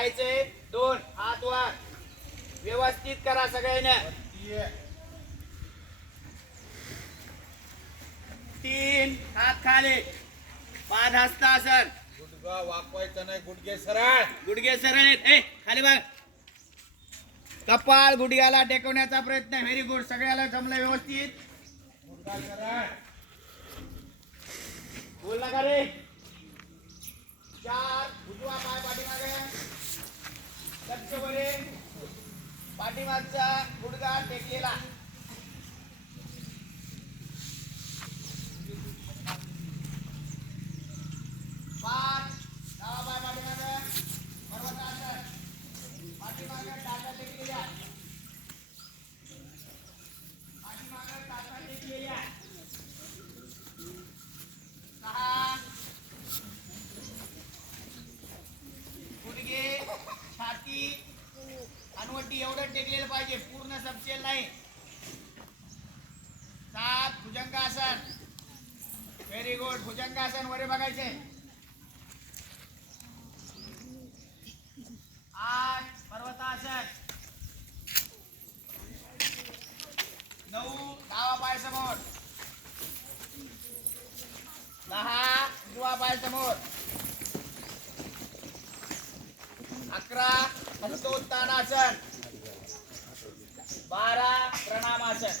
राहायचंय दोन हात वर. व्यवस्थित करा सगळ्यांना. तीन हात खाली. पाच हस्तासन गुडगा वाकवायचा नाही गुडघे सरळ. गुडघे सरळ आहेत. ए खाली बघ. कपाळ गुडघ्याला टेकवण्याचा प्रयत्न. व्हेरी गुड सगळ्याला जमलं व्यवस्थित. गुडगा सरळ. बोल नका रे पाठीमागचा गुडघा टेकलेला. छाती अनवटी एवढं टेकलेलं पाहिजे पूर्ण सबसेल नाही. सात भुजंगासन व्हेरी गुड भुजंगासन वरे बघायचे. आठ पर्वतासन नऊ डावा पाय समोर. दहा उजवा पाय समोर. अकरा हस्तोत्तानासन बारा प्रणामासन.